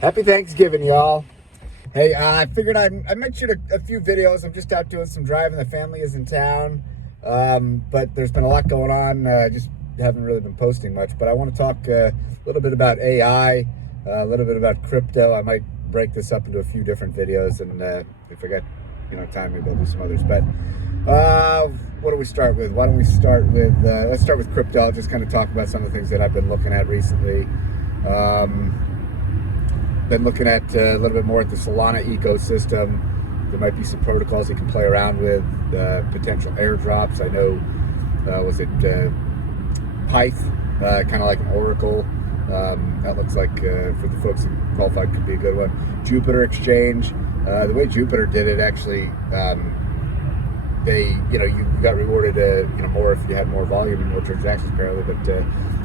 Happy Thanksgiving, y'all. Hey, I figured I mentioned a few videos. I'm just out doing some driving. The family is in town, but there's been a lot going on. Just haven't really been posting much, but I want to talk a little bit about AI, a little bit about crypto. I might break this up into a few different videos, and if I got time, maybe I'll do some others. But what do we start with? Why don't we start with let's start with crypto. I'll just kind of talk about some of the things that I've been looking at recently. Been looking at a little bit more at the Solana ecosystem. There might be some protocols you can play around with, potential airdrops. I know, was it Pyth, kind of like an Oracle. That looks like for the folks who qualified could be a good one. Jupiter Exchange. The way Jupiter did it, actually, they, you got rewarded, more if you had more volume and more transactions apparently. But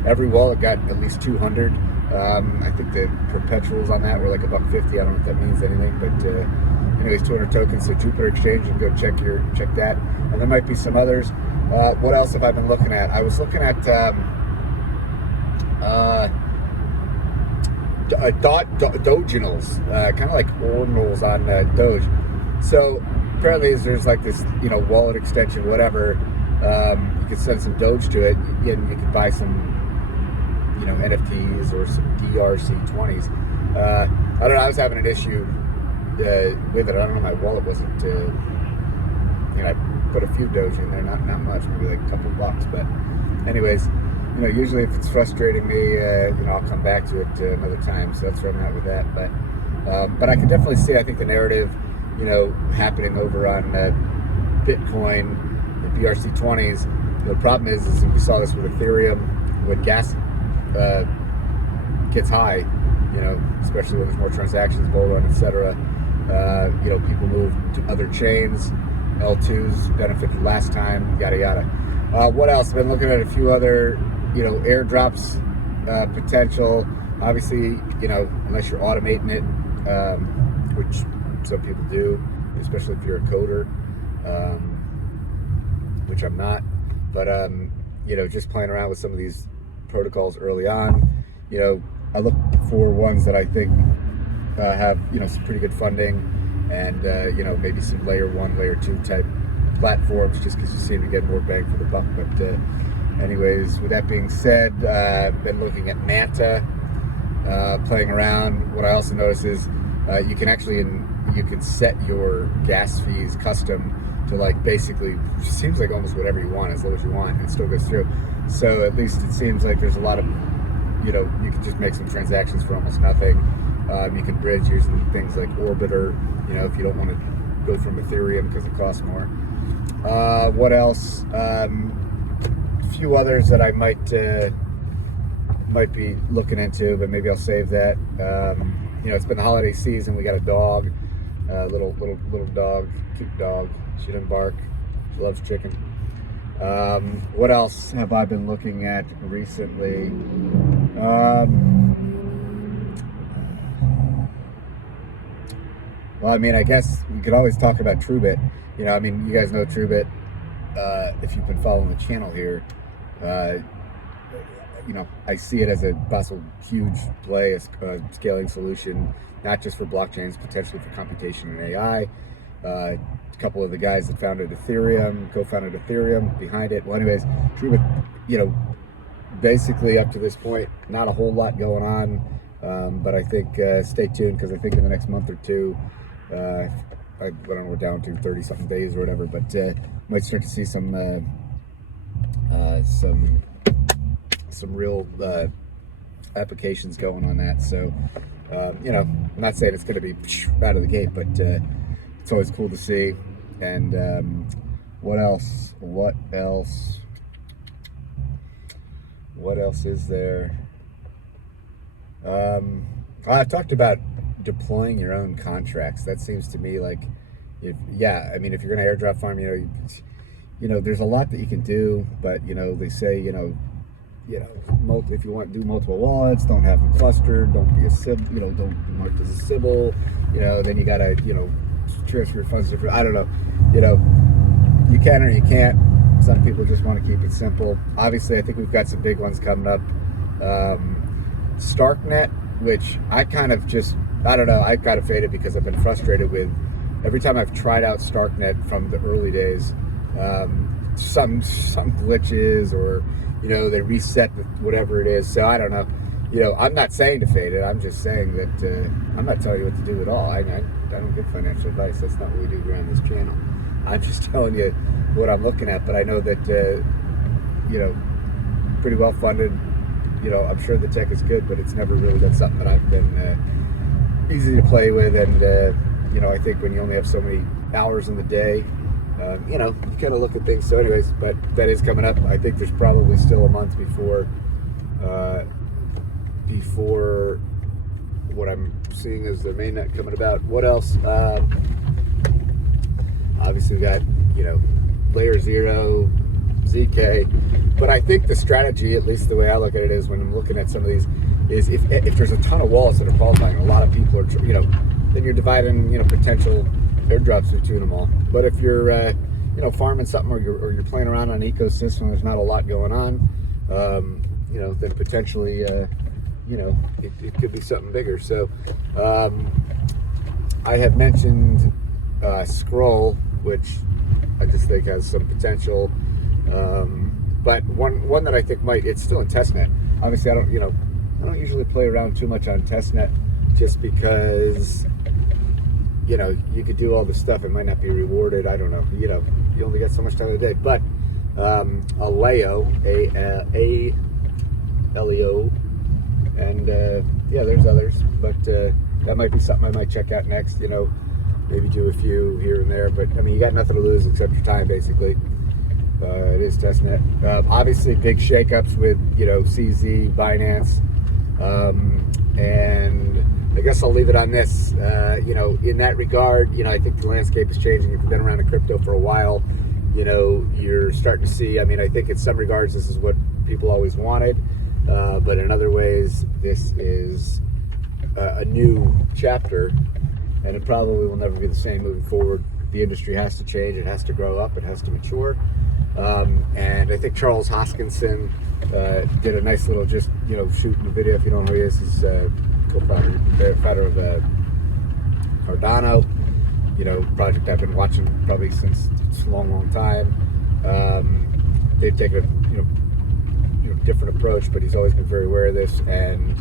every wallet got at least 200. I think the perpetuals on that were like $1.50. I don't know if that means anything, but anyways, 200 tokens. So Jupiter Exchange, and go check that. And there might be some others. What else have I been looking at? I was looking at Doginals, kind of like ordinals on Doge. So apparently there's like this, wallet extension, whatever. You can send some Doge to it, and you can buy some, NFTs or some DRC20s. I don't know. I was having an issue with it. I don't know. My wallet wasn't. I put a few Doge in there, not much, maybe like a couple bucks. But, anyways, usually if it's frustrating me, I'll come back to it another time. So that's where I'm at with that. But I can definitely see. I think the narrative, happening over on Bitcoin, the BRC20s. The problem is we saw this with Ethereum when gas gets high, especially when there's more transactions, bull run, etc. People move to other chains. L2s benefited last time, yada yada. What else? I've been looking at a few other, airdrops potential. Obviously, unless you're automating it, which some people do, especially if you're a coder, which I'm not. But just playing around with some of these protocols early on. I look for ones that I think have some pretty good funding, and maybe some layer 1, layer 2 type platforms, just because you seem to get more bang for the buck. But anyways, with that being said, been looking at Manta, playing around. What I also noticed is you can actually you can set your gas fees custom to, like, basically seems like almost whatever you want, as long as you want, and it still goes through. So at least it seems like there's a lot of, you can just make some transactions for almost nothing. You can bridge using things like Orbiter, if you don't want to go from Ethereum because it costs more. What else? A few others that I might be looking into, but maybe I'll save that. It's been the holiday season. We got a dog, little dog, cute dog. She doesn't bark. She loves chicken. What else have I been looking at recently? Well, I guess we could always talk about TRUEBIT. You guys know TRUEBIT. If you've been following the channel here, I see it as a possible huge play, a scaling solution, not just for blockchains, potentially for computation and AI. A couple of the guys that co-founded Ethereum behind it. Well, anyways, TRUEBIT, basically up to this point, not a whole lot going on, but I think stay tuned, because I think in the next month or two, I don't know, we're down to 30-something days or whatever, but might start to see some real applications going on that. So, I'm not saying it's going to be out of the gate, but it's always cool to see. And what else is there? I talked about deploying your own contracts. That seems to me like, if you're going to airdrop farm, there's a lot that you can do, but they say, if you want to do multiple wallets, don't have them clustered, don't be a don't be marked as a Sybil, then you gotta, transfer your funds to, I don't know, you can or you can't. Some people just want to keep it simple. Obviously, I think we've got some big ones coming up. Starknet which I kind of just, I don't know, I kind of faded because I've been frustrated with every time I've tried out Starknet from the early days, some glitches, or they reset whatever it is. So I don't know. I'm not saying to fade it. I'm just saying that I'm not telling you what to do at all. I don't give financial advice. That's not what we do here on this channel. I'm just telling you what I'm looking at. But I know that pretty well funded. I'm sure the tech is good, but it's never really been something that I've been easy to play with. And I think when you only have so many hours in the day, you kind of look at things. So anyways, but that is coming up. I think there's probably still a month before what I'm seeing is the mainnet coming about. What else? Obviously we got, Layer 0, ZK, but I think the strategy, at least the way I look at it, is when I'm looking at some of these, is if there's a ton of wallets that are qualifying, a lot of people are, then you're dividing, potential airdrops between them all. But if you're, farming something, or you're playing around on an ecosystem, there's not a lot going on, then potentially, it could be something bigger. So I have mentioned Scroll, which I just think has some potential. But one that I think it's still in testnet. Obviously, I don't usually play around too much on testnet, just because you could do all this stuff, it might not be rewarded. I don't know. You only get so much time of the day. But Aleo, A-L-E-O, and there's others, but that might be something I might check out next. Maybe do a few here and there, but I mean, you got nothing to lose except your time, basically. It is testnet. Obviously, big shakeups with CZ, Binance, and I guess I'll leave it on this. In that regard, I think the landscape is changing. If you've been around in crypto for a while, you're starting to see. I mean, I think in some regards this is what people always wanted, but in other ways, this is a new chapter, and it probably will never be the same moving forward. The industry has to change. It has to grow up. It has to mature. And I think Charles Hoskinson did a nice little shooting the video. If you don't know who he is, he's co-founder of Cardano, project I've been watching probably since a long time. They've taken a different approach, but he's always been very aware of this. And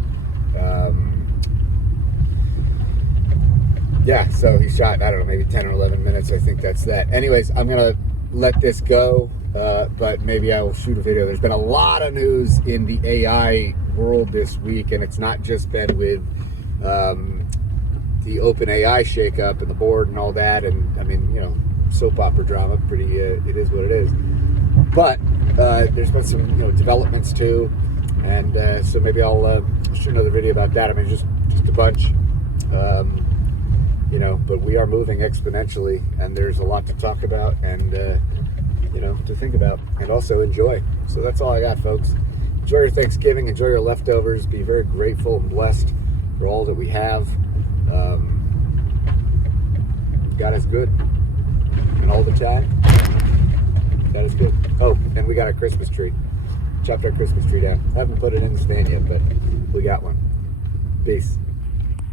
so he shot, I don't know, maybe 10 or 11 minutes. I think that's that. Anyways, I'm gonna let this go, but maybe I will shoot a video. There's been a lot of news in the AI world this week, and it's not just been with the OpenAI shakeup and the board and all that, and I mean, soap opera drama. Pretty, it is what it is. But there's been some, developments too, and so maybe I'll shoot another video about that. I mean, just a bunch. But we are moving exponentially, and there's a lot to talk about and, to think about, and also enjoy. So that's all I got, folks. Enjoy your Thanksgiving, enjoy your leftovers, be very grateful and blessed for all that we have. God is good, and all the time, God is good. Oh, and we got a Christmas tree. Chopped our Christmas tree down. Haven't put it in the stand yet, but we got one. Peace.